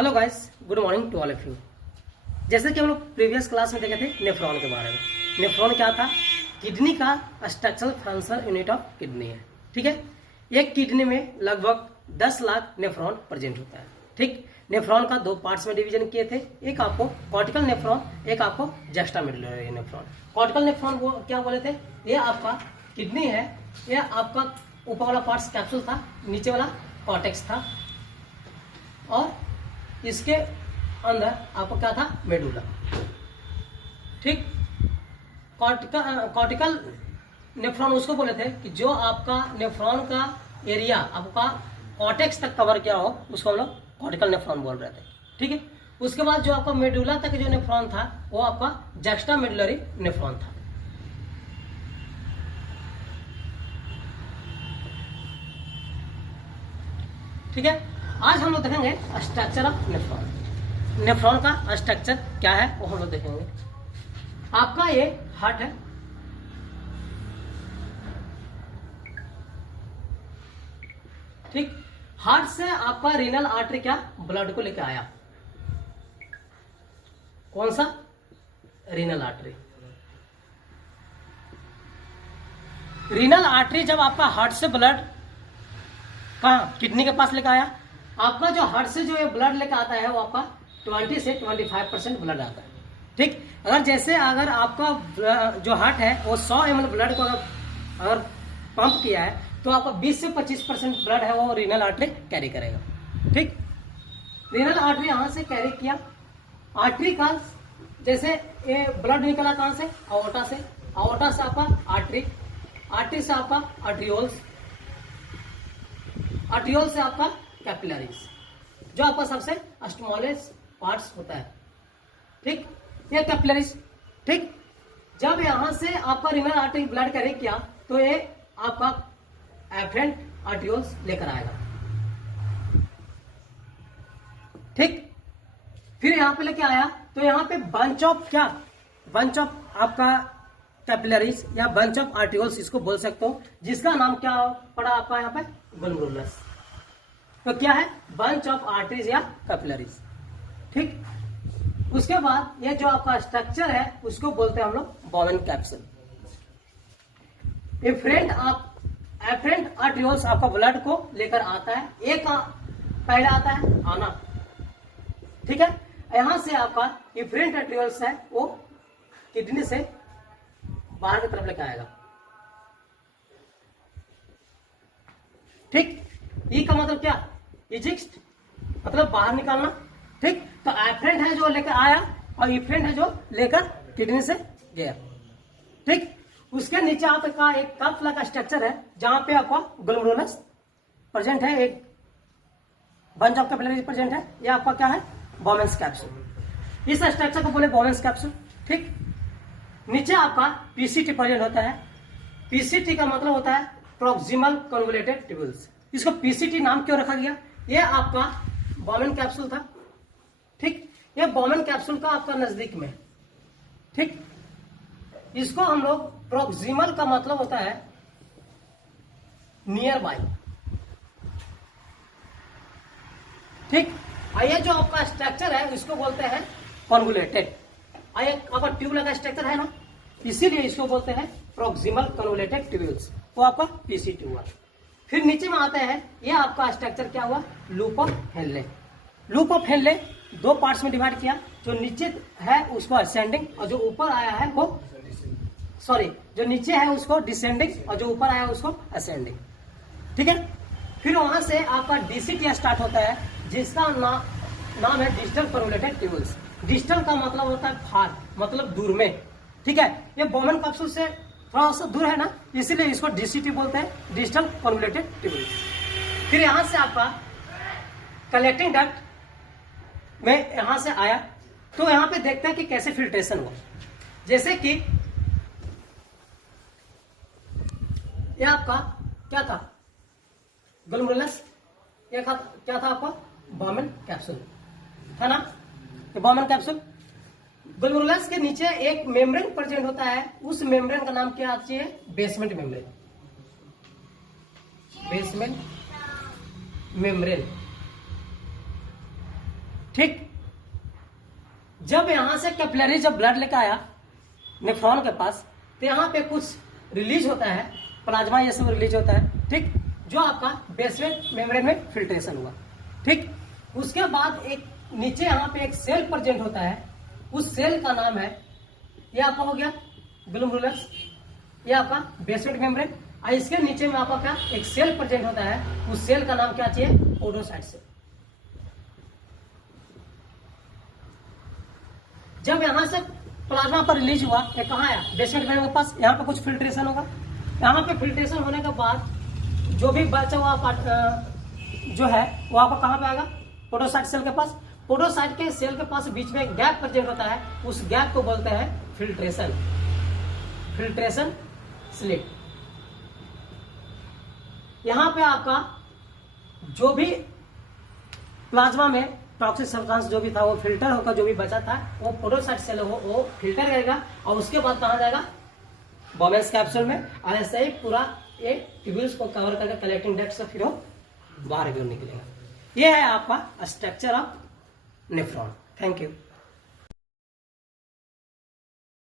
Hello guys, good morning to all of you. जैसे कि हम लोग प्रीवियस क्लास में देखे थे नेफ्रॉन के बारे में। नेफ्रॉन क्या था? किडनी का structural functional unit of kidney है। ठीक है, एक किडनी में लगभग 10 लाख नेफ्रॉन प्रेजेंट होता है। ठीक, नेफ्रॉन का दो पार्ट्स में डिवीजन किए थे, एक आपको कॉर्टिकल नेफ्रॉन, एक आपको जस्टामेडुलरी नेफ्रॉन। कॉर्टिकल नेफ्रॉन वो क्या बोले थे? ये आपका किडनी है, ये आपका ऊपर वाला पार्ट्स कैप्सूल था, नीचे वाला कॉर्टेक्स था, और इसके अंदर आपको क्या था? मेडुला। ठीक, कॉर्टिकल नेफ्रॉन उसको बोले थे कि जो आपका नेफ्रॉन का एरिया आपका कॉर्टेक्स तक कवर किया हो, उसको हम लोग कॉर्टिकल नेफ्रॉन बोल रहे थे। ठीक है, उसके बाद जो आपका मेडुला तक जो नेफ्रॉन था वो आपका जस्टामेडुलरी नेफ्रॉन था। ठीक है, आज हम लोग देखेंगे स्ट्रक्चर ऑफ नेफ्रॉन। नेफ्रॉन का स्ट्रक्चर क्या है वो हम लोग देखेंगे। आपका ये हार्ट है, ठीक, हार्ट से आपका रीनल आर्टरी क्या ब्लड को लेकर आया। कौन सा? Renal artery. रीनल आर्टरी जब आपका हार्ट से ब्लड कहाँ किडनी के पास लेकर आया, आपका जो हार्ट से जो ये ब्लड लेकर आता है वो आपका 20 से 25% ब्लड आता है। ठीक, अगर आपका जो हार्ट है वो 100 ml ब्लड को अगर पंप किया है तो आपका 20 से 25% ब्लड है वो रीनल आर्टरी कैरी करेगा। ठीक, रीनल आर्टरी यहां से कैरी किया, आर्टरी का जैसे ये ब्लड निकला कहां से? अओर्टा से, अओर्टा से आपका आर्टरी, आर्टरी से आपका आर्ट्रियोल्स, आर्ट्रियोल से आपका कैपिलरीज, जो आपका सबसे स्मॉलेस्ट पार्ट्स होता है। ठीक, ये कैपिलरीज। ठीक, जब यहां से आपका रीनल आर्टरी ब्लड कैरी किया तो ये आपका एफरेंट आर्ट्रियोल्स लेकर आएगा। ठीक, फिर यहां पे लेके आया तो यहां पे बंच ऑफ आपका कैपिलरीज या बंच ऑफ आर्ट्रियोल्स इसको बोल सकते हो, जिसका नाम क्या पड़ा आपका यहाँ पे? ग्लोमेरुलस। तो क्या है? बंच ऑफ आर्टरीज या कैपिलरीज। ठीक, उसके बाद ये जो आपका स्ट्रक्चर है उसको बोलते हैं हम लोग बॉवेन कैप्सूल। एफरेंट आर्ट्रियोल्स आपका ब्लड को लेकर आता है, एक पहले आता है आना। ठीक है, यहां से आपका एफरेंट आर्ट्रियोल्स है वो किडनी से बाहर की तरफ लेकर आएगा। ठीक, ई का मतलब क्या? इजिक्ट, मतलब बाहर निकालना। ठीक, तो एफरेंट है जो लेकर आया और इफरेंट है जो लेकर किडनी से गया। ठीक, उसके नीचे आपका एक कप लगा स्ट्रक्चर है जहां पे आपका ग्लोमेरुलस प्रेजेंट है, एक बंच ऑफ कैपिलरीज प्रेजेंट है, ये आपका क्या है? बॉवेन्स कैप्सूल। इस स्ट्रक्चर को बोले बॉवेन्स कैप्सूल। ठीक, नीचे आपका पीसीटी प्रेजेंट होता है। पीसीटी का मतलब होता है प्रॉक्सिमल कन्वोल्यूटेड ट्यूब्यूल्स। इसको पीसीटी नाम क्यों रखा गया? ये आपका बॉवेन कैप्सूल था। ठीक, ये बॉवेन कैप्सूल का आपका नजदीक में। ठीक, इसको हम लोग प्रॉक्सिमल का मतलब होता है नियर बाय। ठीक, ये जो आपका स्ट्रक्चर है इसको बोलते हैं कन्वोल्यूटेड। ये आपका ट्यूब लगा स्ट्रक्चर है ना, इसीलिए इसको बोलते हैं प्रॉक्सिमल कन्वोल्यूटेड ट्यूब्यूल्स। वो आपका पीसीटी हुआ। फिर नीचे में आता है ये आपका स्ट्रक्चर क्या हुआ? Loop of Henle. Loop of Henle दो पार्ट्स में डिवाइड किया, जो नीचे है उसको असेंडिंग और जो ऊपर आया है वो जो नीचे है उसको डिसेंडिंग और जो ऊपर आया है उसको असेंडिंग। ठीक है, फिर वहां से आपका डीसीटी स्टार्ट होता है, जिसका नाम है डिजिटल कन्वोल्यूटेड ट्यूब्यूल्स। डिजिटल का मतलब होता है फार, मतलब दूर में। ठीक है, ये बॉवेन कैप्सूल से थोड़ा सा दूर है ना, इसीलिए इसको डीसीटी बोलते हैं, डिजिटल कन्वोल्यूटेड ट्यूब्यूल्स। फिर यहां से आपका कलेक्टिंग डक्ट में यहां से आया तो यहां पे देखते हैं कि कैसे फिल्ट्रेशन हुआ। जैसे कि ये आपका क्या था? ग्लोमेरुलस। ये क्या था आपका? बॉवेन कैप्सूल था ना, ये बॉवेन कैप्सूल। ग्लोमेरुलस के नीचे एक मेम्ब्रेन प्रेजेंट होता है, उस मेम्ब्रेन का नाम क्या है? Basement membrane. Basement membrane. ठीक। जब यहां से कैपिलरी जब ब्लड लेकर आया नेफ्रॉन के पास, तो यहाँ पे कुछ रिलीज होता है, प्लाज्मा ये सब रिलीज होता है, ठीक, जो आपका बेसमेंट मेम्ब्रेन में फिल्ट्रेशन हुआ, ठीक। उसके बाद एक नीचे यहाँ पे एक सेल प्रेजेंट होता है, उस सेल का नाम है, ये आपका हो गया ग्लोमेरुलस, ये आपका बेसमेंट मेम्ब्रेन, और इसके नीचे में आपका क्या एक सेल प्रेजेंट होता है, उस सेल का नाम क्या चाहिए, पोडोसाइट सेल। जब यहां से प्लाज्मा पर रिलीज हुआ, ये कहाँ आया, बेसमेंट मेम्ब्रेन के पास, यहाँ पे कुछ फिल्ट्रेशन होगा, यहाँ पे फिल्ट्रेशन होने के बाद जो भी बचा हुआ पार्ट जो है वो आपका कहाँ पे आएगा, पोडोसाइट सेल के पास। पोडोसाइट के सेल के पास बीच में एक गैप प्रेजेंट होता है, उस गैप को बोलते हैं फिल्ट्रेशन, फिल्ट्रेशन स्लिट। यहां पे आपका जो भी प्लाज्मा में टॉक्सिक सब्सटेंस जो भी था वो फिल्टर होकर जो भी बचा था वो पोडोसाइट सेल वो फिल्टर करेगा, और उसके बाद कहा जाएगा बॉमेंस कैप्सूल में, और ऐसे ही पूरा ये ट्यूब्यूल्स को कवर करके कलेक्टिंग डक्ट से फिर वो बाहर की ओर निकलेगा। ये है आपका structure of nephron. Thank you.